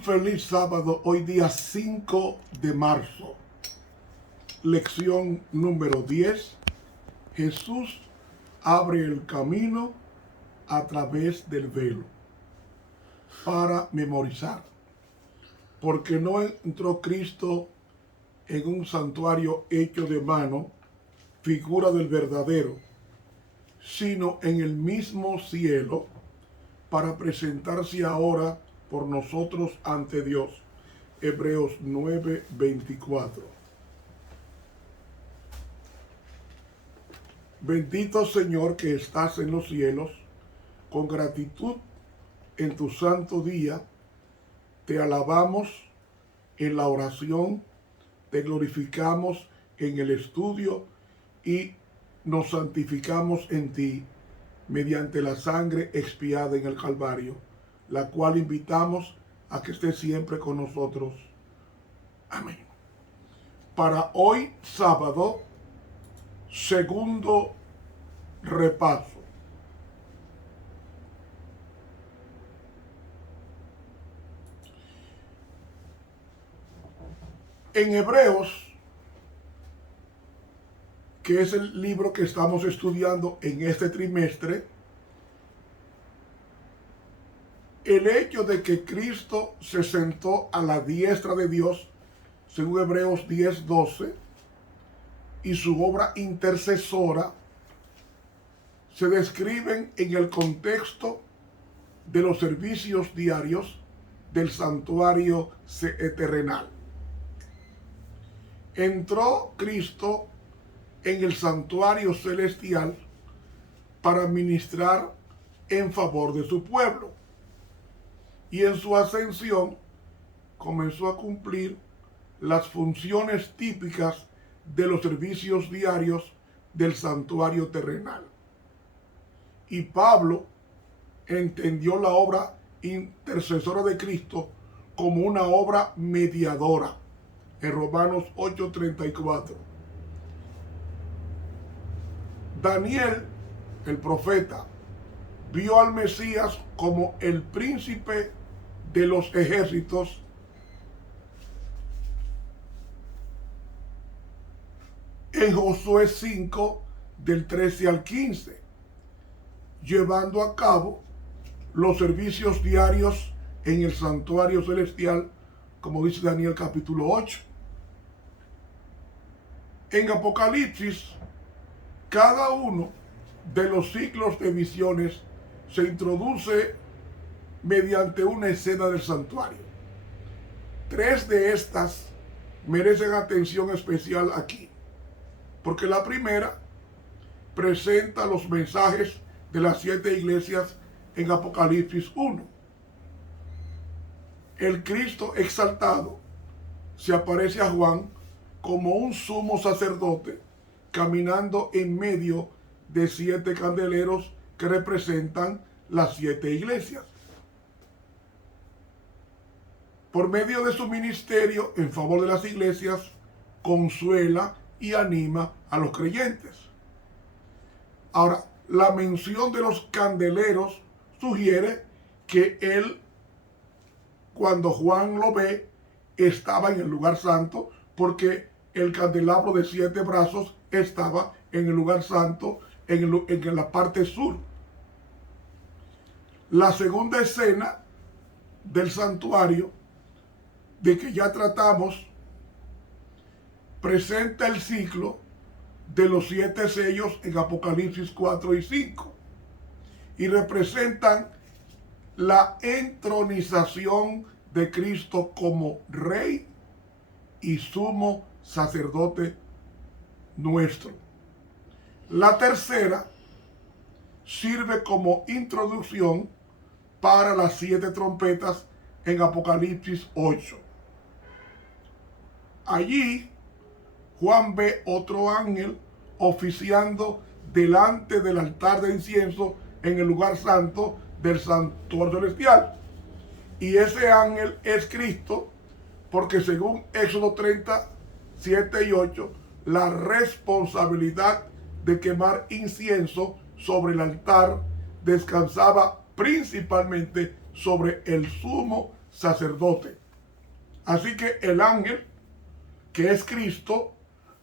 feliz sábado, hoy día 5 de marzo. Lección número 10. Jesús abre el camino a través del velo. Para memorizar. Porque no entró Cristo en un santuario hecho de mano, figura del verdadero, sino en el mismo cielo, para presentarse ahora por nosotros ante Dios. Hebreos 9:24. Bendito Señor que estás en los cielos, con gratitud en tu santo día, te alabamos en la oración, te glorificamos en el estudio y nos santificamos en ti mediante la sangre expiada en el Calvario, la cual invitamos a que esté siempre con nosotros. Amén. Para hoy, sábado, segundo repaso. En Hebreos, que es el libro que estamos estudiando en este trimestre, el hecho de que Cristo se sentó a la diestra de Dios, según Hebreos 10:12, y su obra intercesora, se describen en el contexto de los servicios diarios del santuario terrenal. Entró Cristo en el santuario celestial para ministrar en favor de su pueblo. Y en su ascensión comenzó a cumplir las funciones típicas de los servicios diarios del santuario terrenal. Y Pablo entendió la obra intercesora de Cristo como una obra mediadora, en Romanos 8:34. Daniel, el profeta, vio al Mesías como el príncipe de los ejércitos en Josué 5, del 13 al 15, llevando a cabo los servicios diarios en el santuario celestial, como dice Daniel capítulo 8. En Apocalipsis, cada uno de los ciclos de visiones se introduce mediante una escena del santuario. 3 de estas merecen atención especial aquí, porque la primera presenta los mensajes de las 7 iglesias en Apocalipsis 1. El Cristo exaltado se aparece a Juan como un sumo sacerdote caminando en medio de 7 candeleros que representan las 7 iglesias. Por medio de su ministerio en favor de las iglesias, consuela y anima a los creyentes. Ahora, la mención de los candeleros sugiere que él, cuando Juan lo ve, estaba en el lugar santo, porque el candelabro de 7 brazos estaba en el lugar santo, en la parte sur. La segunda escena del santuario, de que ya tratamos, presenta el ciclo de los 7 sellos en Apocalipsis 4 y 5 y representan la entronización de Cristo como Rey y sumo sacerdote nuestro. La tercera sirve como introducción para las 7 trompetas en Apocalipsis 8. Allí Juan ve otro ángel oficiando delante del altar de incienso en el lugar santo del santuario celestial. Y ese ángel es Cristo, porque según Éxodo 30, 7 y 8, la responsabilidad de quemar incienso sobre el altar descansaba principalmente sobre el sumo sacerdote. Así que el ángel, que es Cristo,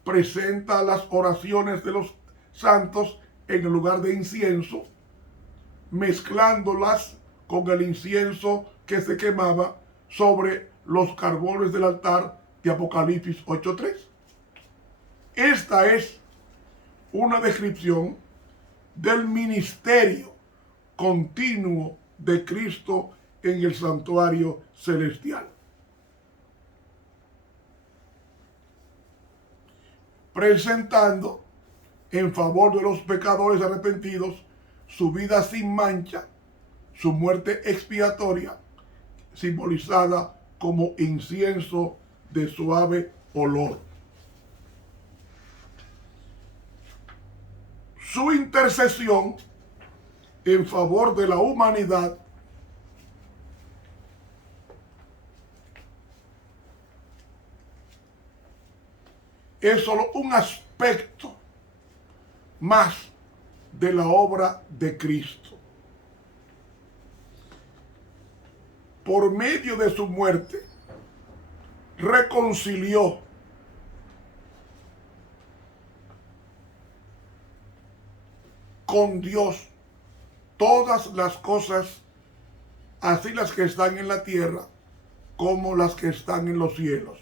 presenta las oraciones de los santos en el lugar de incienso, mezclándolas con el incienso que se quemaba sobre los carbones del altar de Apocalipsis 8:3. Esta es una descripción del ministerio continuo de Cristo en el santuario celestial. Presentando en favor de los pecadores arrepentidos su vida sin mancha, su muerte expiatoria, simbolizada como incienso de suave olor. Su intercesión en favor de la humanidad es solo un aspecto más de la obra de Cristo. Por medio de su muerte, reconcilió con Dios todas las cosas, así las que están en la tierra como las que están en los cielos,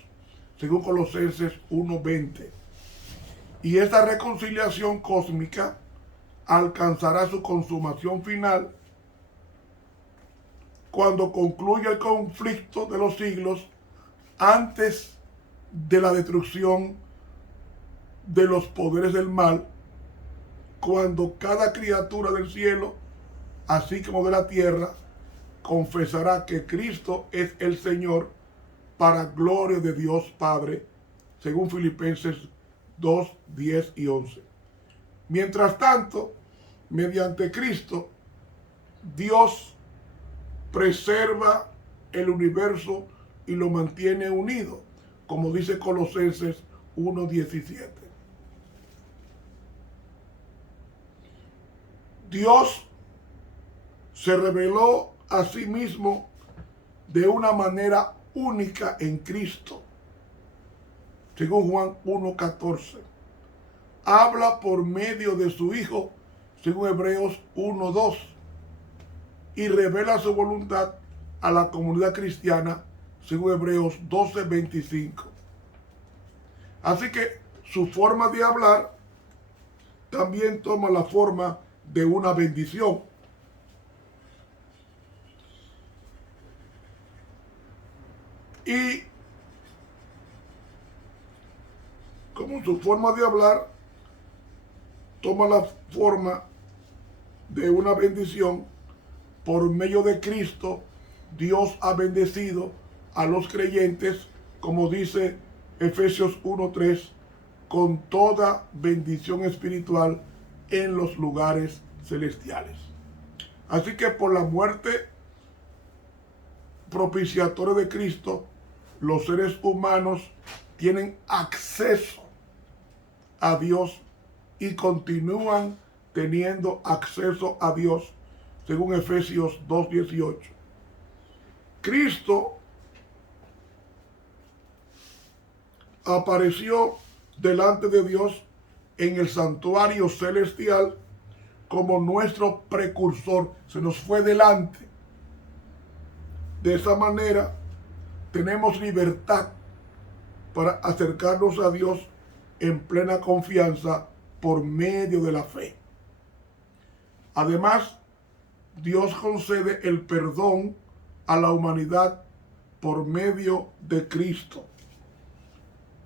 según Colosenses 1:20. Y esta reconciliación cósmica alcanzará su consumación final cuando concluya el conflicto de los siglos, antes de la destrucción de los poderes del mal, cuando cada criatura del cielo, así como de la tierra, confesará que Cristo es el Señor, para gloria de Dios Padre, según Filipenses 2, 10 y 11. Mientras tanto, mediante Cristo, Dios preserva el universo y lo mantiene unido, como dice Colosenses 1:17. Dios se reveló a sí mismo de una manera única en Cristo, según Juan 1:14. Habla por medio de su Hijo, según Hebreos 1:2, y revela su voluntad a la comunidad cristiana, según Hebreos 12:25. Así que su forma de hablar también toma la forma de una bendición. Y como su forma de hablar toma la forma de una bendición, por medio de Cristo, Dios ha bendecido a los creyentes, como dice Efesios 1:3, con toda bendición espiritual en los lugares celestiales. Así que por la muerte propiciatoria de Cristo, los seres humanos tienen acceso a Dios y continúan teniendo acceso a Dios, según Efesios 2:18. Cristo apareció delante de Dios en el santuario celestial como nuestro precursor, se nos fue delante. De esa manera tenemos libertad para acercarnos a Dios en plena confianza por medio de la fe. Además, Dios concede el perdón a la humanidad por medio de Cristo.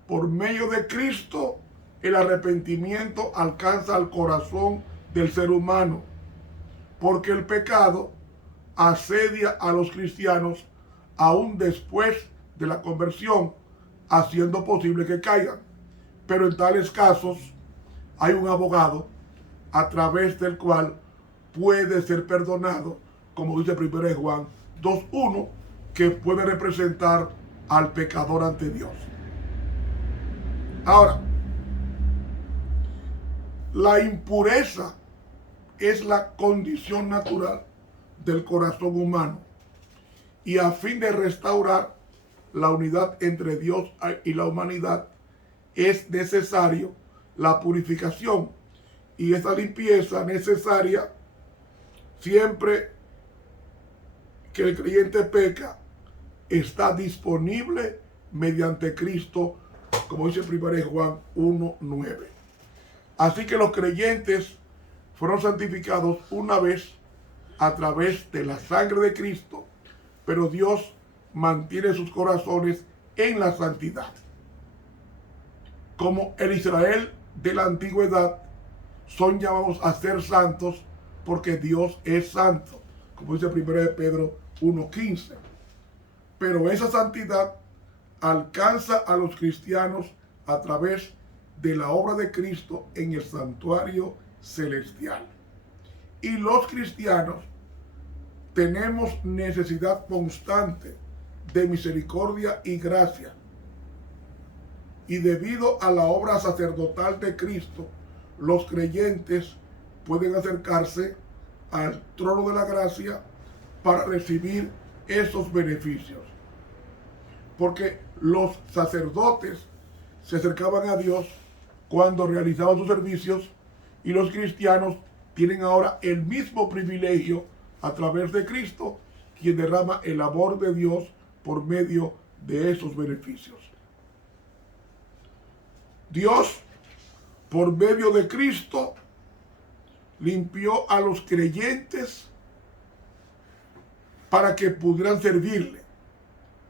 Por medio de Cristo, el arrepentimiento alcanza al corazón del ser humano, porque el pecado asedia a los cristianos aún después de la conversión, haciendo posible que caigan. Pero en tales casos hay un abogado a través del cual puede ser perdonado, como dice 1 Juan 2:1, que puede representar al pecador ante Dios. Ahora, la impureza es la condición natural del corazón humano y a fin de restaurar la unidad entre Dios y la humanidad, es necesario la purificación. Y esa limpieza necesaria, siempre que el creyente peca, está disponible mediante Cristo, como dice 1 Juan 1:9. Así que los creyentes fueron santificados una vez a través de la sangre de Cristo, pero Dios mantiene sus corazones en la santidad. Como el Israel de la antigüedad, son llamados a ser santos porque Dios es santo, como dice 1 Pedro 1:15. Pero esa santidad alcanza a los cristianos a través de la obra de Cristo en el santuario celestial. Y los cristianos tenemos necesidad constante de misericordia y gracia. Y debido a la obra sacerdotal de Cristo, los creyentes pueden acercarse al trono de la gracia para recibir esos beneficios. Porque los sacerdotes se acercaban a Dios cuando realizaban sus servicios, y los cristianos tienen ahora el mismo privilegio a través de Cristo, quien derrama el amor de Dios por medio de esos beneficios. Dios, por medio de Cristo, limpió a los creyentes para que pudieran servirle.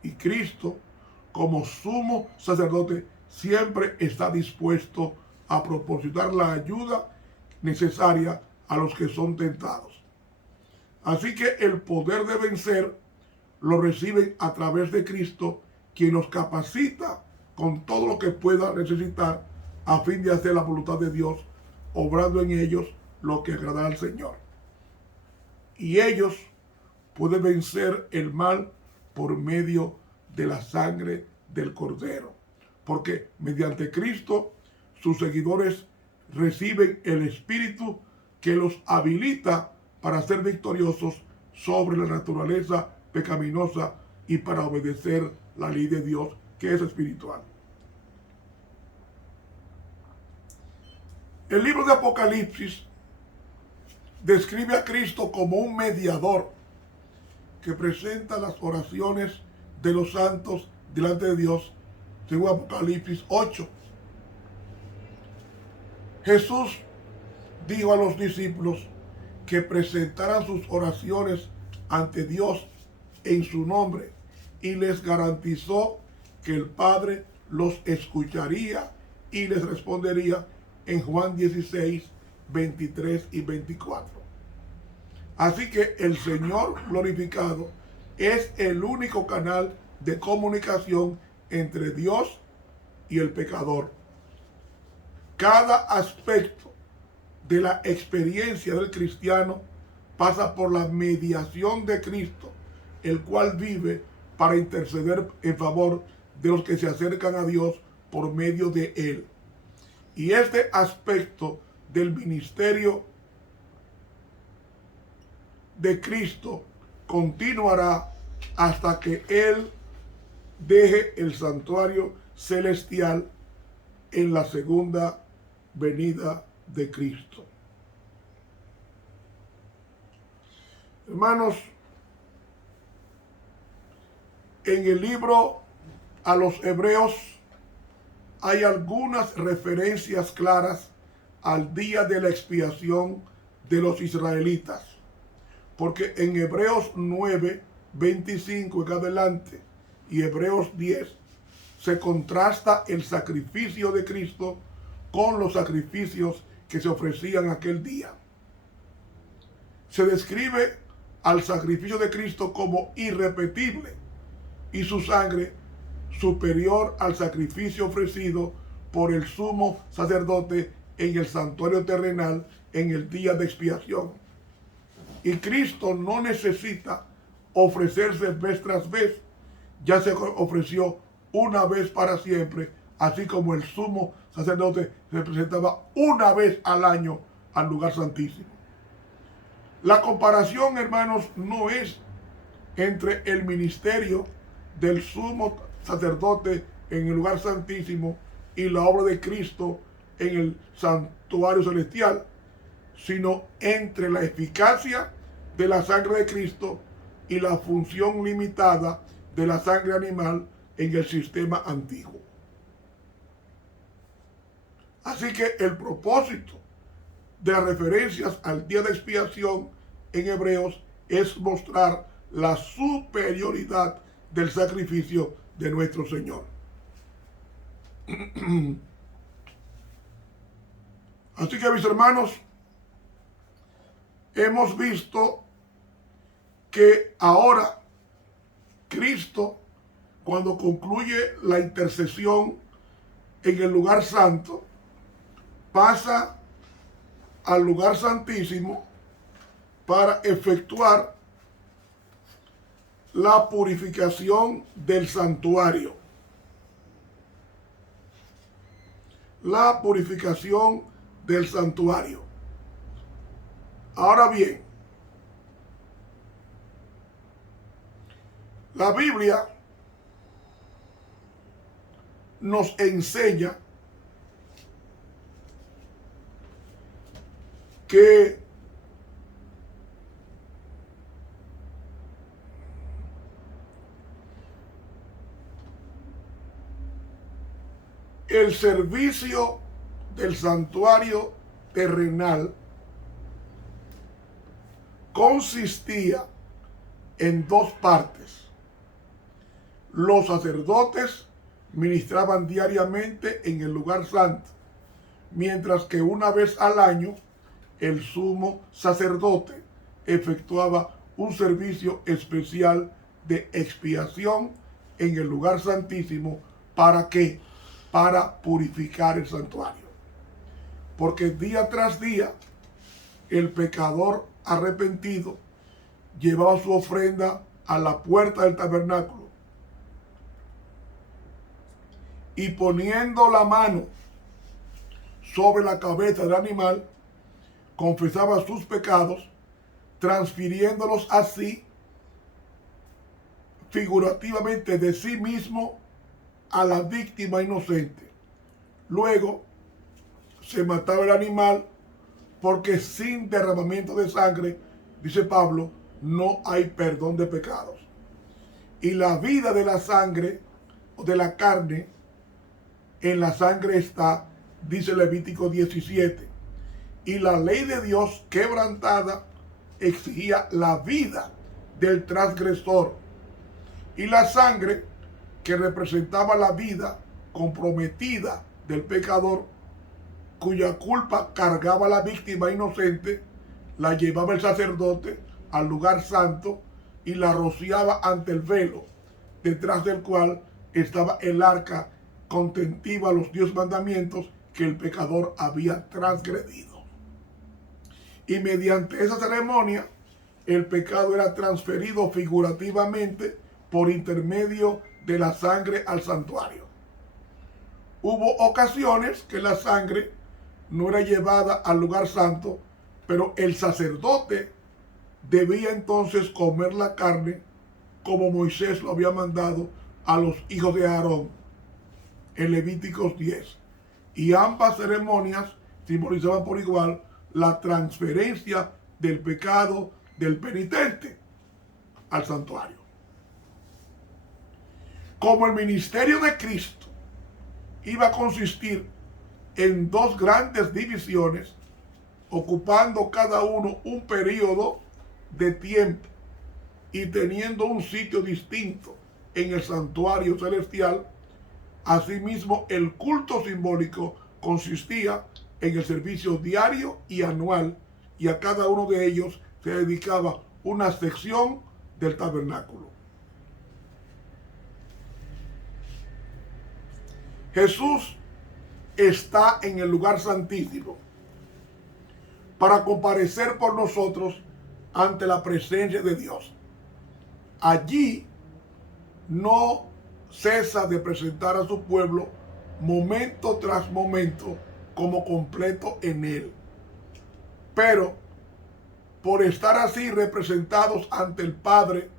Y Cristo, como sumo sacerdote, siempre está dispuesto a proporcionar la ayuda necesaria a los que son tentados. Así que el poder de vencer lo reciben a través de Cristo, quien nos capacita con todo lo que pueda necesitar a fin de hacer la voluntad de Dios, obrando en ellos lo que agrada al Señor. Y ellos pueden vencer el mal por medio de la sangre del Cordero, porque mediante Cristo sus seguidores reciben el Espíritu que los habilita para ser victoriosos sobre la naturaleza pecaminosa y para obedecer la ley de Dios, que es espiritual. El libro de Apocalipsis describe a Cristo como un mediador que presenta las oraciones de los santos delante de Dios, según Apocalipsis 8. Jesús dijo a los discípulos que presentaran sus oraciones ante Dios en su nombre, y les garantizó que el Padre los escucharía y les respondería en Juan 16, 23 y 24. Así que el Señor glorificado es el único canal de comunicación entre Dios y el pecador. Cada aspecto de la experiencia del cristiano pasa por la mediación de Cristo, el cual vive para interceder en favor de los que se acercan a Dios por medio de Él. Y este aspecto del ministerio de Cristo continuará hasta que Él deje el santuario celestial en la segunda venida de Cristo. Hermanos, en el libro a los Hebreos hay algunas referencias claras al día de la expiación de los israelitas, porque en Hebreos 9, 25 en adelante y Hebreos 10 se contrasta el sacrificio de Cristo con los sacrificios que se ofrecían aquel día. Se describe al sacrificio de Cristo como irrepetible y su sangre superior al sacrificio ofrecido por el sumo sacerdote en el santuario terrenal en el día de expiación. Y Cristo no necesita ofrecerse vez tras vez, ya se ofreció una vez para siempre, así como el sumo sacerdote se presentaba una vez al año al lugar santísimo. La comparación, hermanos, no es entre el ministerio del sumo sacerdote en el lugar santísimo y la obra de Cristo en el santuario celestial, sino entre la eficacia de la sangre de Cristo y la función limitada de la sangre animal en el sistema antiguo. Así que el propósito de las referencias al día de expiación en Hebreos es mostrar la superioridad del sacrificio de nuestro Señor. Así que, mis hermanos, hemos visto que ahora Cristo, cuando concluye la intercesión en el lugar santo, pasa al lugar santísimo para efectuar la purificación del santuario. La purificación del santuario. Ahora bien, la Biblia nos enseña que el servicio del santuario terrenal consistía en dos partes. Los sacerdotes ministraban diariamente en el lugar santo, mientras que una vez al año el sumo sacerdote efectuaba un servicio especial de expiación en el lugar santísimo. ¿Para qué? Para purificar el santuario. Porque día tras día el pecador arrepentido llevaba su ofrenda a la puerta del tabernáculo y poniendo la mano sobre la cabeza del animal, confesaba sus pecados, transfiriéndolos así figurativamente de sí mismo a la víctima inocente. Luego se mataba el animal, porque sin derramamiento de sangre, dice Pablo, no hay perdón de pecados. Y la vida de la sangre o de la carne, en la sangre está, dice Levítico 17. Y la ley de Dios quebrantada exigía la vida del transgresor. Y la sangre, que representaba la vida comprometida del pecador, cuya culpa cargaba la víctima inocente, la llevaba el sacerdote al lugar santo y la rociaba ante el velo, detrás del cual estaba el arca contentiva los 10 mandamientos que el pecador había transgredido. Y mediante esa ceremonia, el pecado era transferido figurativamente por intermedio de la sangre al santuario. Hubo ocasiones que la sangre no era llevada al lugar santo, pero el sacerdote debía entonces comer la carne como Moisés lo había mandado a los hijos de Aarón en Levíticos 10. Y ambas ceremonias simbolizaban por igual la transferencia del pecado del penitente al santuario. Como el ministerio de Cristo iba a consistir en dos grandes divisiones, ocupando cada uno un periodo de tiempo y teniendo un sitio distinto en el santuario celestial, asimismo el culto simbólico consistía en el servicio diario y anual, y a cada uno de ellos se dedicaba una sección del tabernáculo. Jesús está en el lugar santísimo para comparecer por nosotros ante la presencia de Dios. Allí no cesa de presentar a su pueblo momento tras momento como completo en él. Pero por estar así representados ante el Padre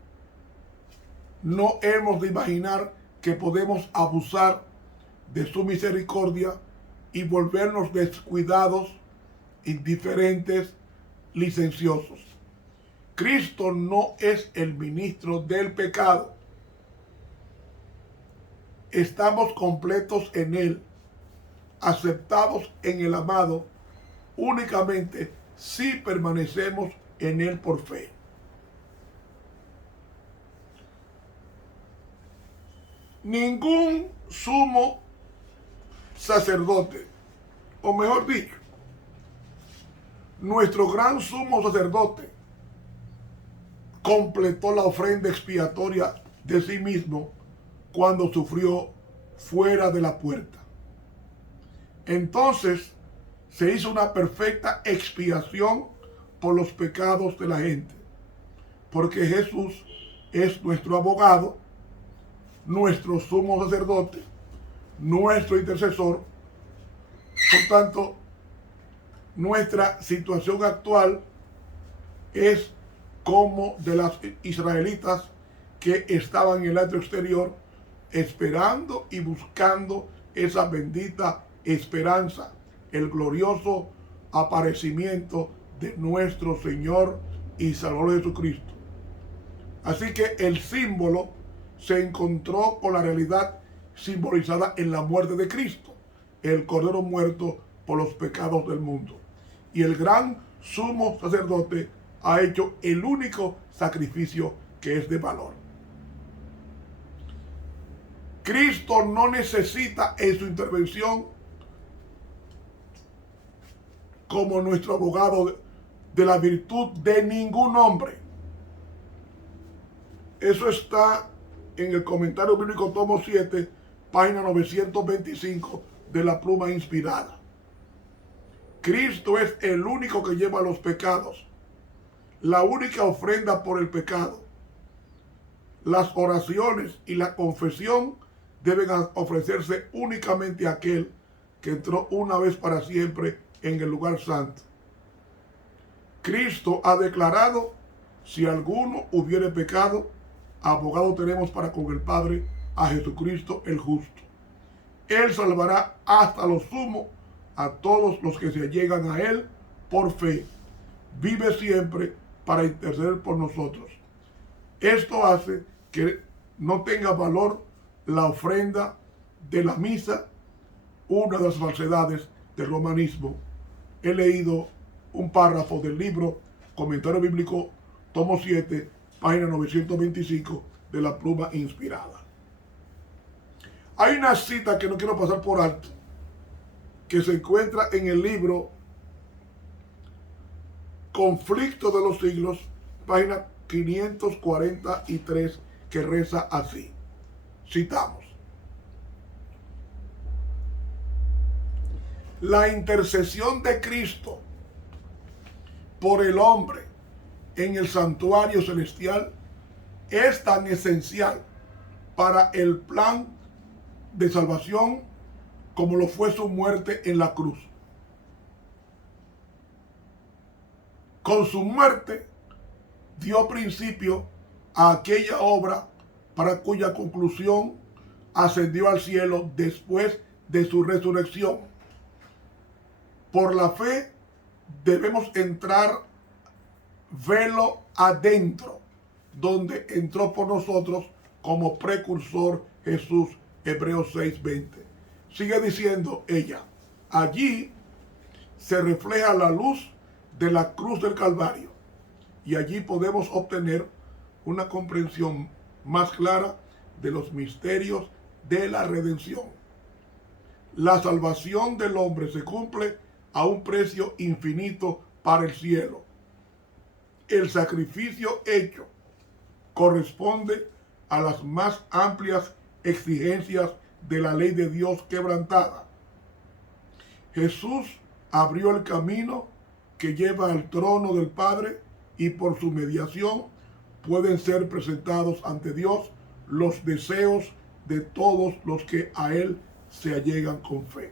no hemos de imaginar que podemos abusar de su misericordia y volvernos descuidados, indiferentes, licenciosos. Cristo no es el ministro del pecado. Estamos completos en Él, aceptados en el amado, únicamente si permanecemos en Él por fe. Ningún sumo sacerdote, o mejor dicho, nuestro gran sumo sacerdote completó la ofrenda expiatoria de sí mismo cuando sufrió fuera de la puerta. Entonces se hizo una perfecta expiación por los pecados de la gente, porque Jesús es nuestro abogado, nuestro sumo sacerdote, nuestro intercesor. Por tanto, nuestra situación actual es como de las israelitas que estaban en el atrio exterior esperando y buscando esa bendita esperanza, el glorioso aparecimiento de nuestro Señor y Salvador Jesucristo. Así que el símbolo se encontró con la realidad simbolizada en la muerte de Cristo, el Cordero muerto por los pecados del mundo. Y el gran sumo sacerdote ha hecho el único sacrificio que es de valor. Cristo no necesita en su intervención como nuestro abogado de la virtud de ningún hombre. Eso está en el comentario bíblico tomo 7, página 925 de la pluma inspirada. Cristo es el único que lleva los pecados, la única ofrenda por el pecado. Las oraciones y la confesión deben ofrecerse únicamente a aquel que entró una vez para siempre en el lugar santo. Cristo ha declarado: si alguno hubiere pecado, abogado tenemos para con el Padre, a Jesucristo el justo. Él salvará hasta lo sumo a todos los que se allegan a Él por fe. Vive siempre para interceder por nosotros. Esto hace que no tenga valor la ofrenda de la misa, una de las falsedades del romanismo. He leído un párrafo del libro Comentario Bíblico, tomo 7, página 925 de la pluma inspirada. Hay una cita que no quiero pasar por alto, que se encuentra en el libro Conflicto de los Siglos, página 543, que reza así. Citamos: la intercesión de Cristo por el hombre en el santuario celestial es tan esencial para el plan de salvación como lo fue su muerte en la cruz. Con su muerte dio principio a aquella obra para cuya conclusión ascendió al cielo después de su resurrección. Por la fe debemos entrar velo adentro, donde entró por nosotros como precursor Jesús. Hebreos 6:20. Sigue diciendo ella: allí se refleja la luz de la cruz del Calvario, y allí podemos obtener una comprensión más clara de los misterios de la redención. La salvación del hombre se cumple a un precio infinito para el cielo. El sacrificio hecho corresponde a las más amplias exigencias de la ley de Dios quebrantada. Jesús abrió el camino que lleva al trono del Padre, y por su mediación pueden ser presentados ante Dios los deseos de todos los que a Él se allegan con fe.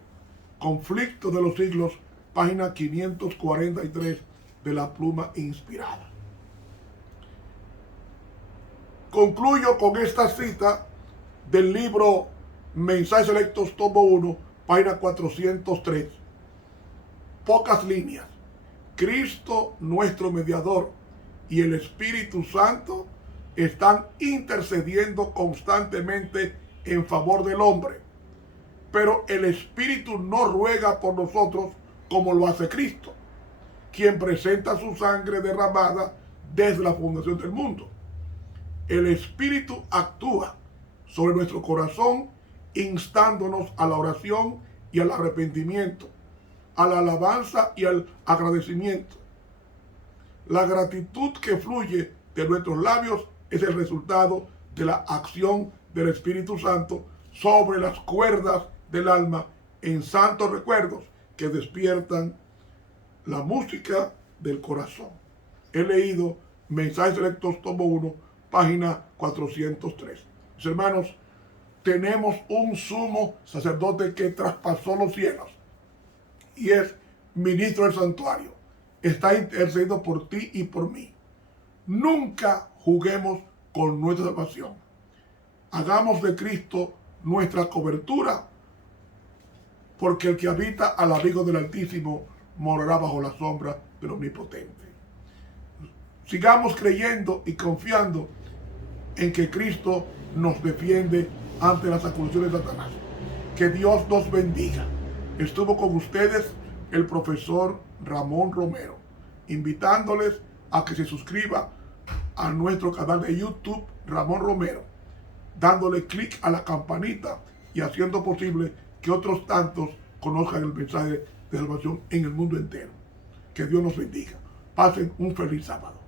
Conflicto de los Siglos, página 543 de la pluma inspirada. Concluyo con esta cita del libro Mensajes Selectos, tomo 1, página 403. Pocas líneas. Cristo, nuestro mediador, y el Espíritu Santo están intercediendo constantemente en favor del hombre. Pero el Espíritu no ruega por nosotros como lo hace Cristo, quien presenta su sangre derramada desde la fundación del mundo. El Espíritu actúa sobre nuestro corazón, instándonos a la oración y al arrepentimiento, a la alabanza y al agradecimiento. La gratitud que fluye de nuestros labios es el resultado de la acción del Espíritu Santo sobre las cuerdas del alma en santos recuerdos que despiertan la música del corazón. He leído Mensajes Selectos, tomo 1, página 403. Mis hermanos, tenemos un sumo sacerdote que traspasó los cielos y es ministro del santuario. Está intercediendo por ti y por mí. Nunca juguemos con nuestra salvación. Hagamos de Cristo nuestra cobertura, porque el que habita al abrigo del Altísimo morará bajo la sombra del Omnipotente. Sigamos creyendo y confiando en que Cristo nos defiende ante las acusaciones de Satanás. Que Dios nos bendiga. Estuvo con ustedes el profesor Ramón Romero, invitándoles a que se suscriba a nuestro canal de YouTube Ramón Romero, dándole clic a la campanita y haciendo posible que otros tantos conozcan el mensaje de salvación en el mundo entero. Que Dios nos bendiga. Pasen un feliz sábado.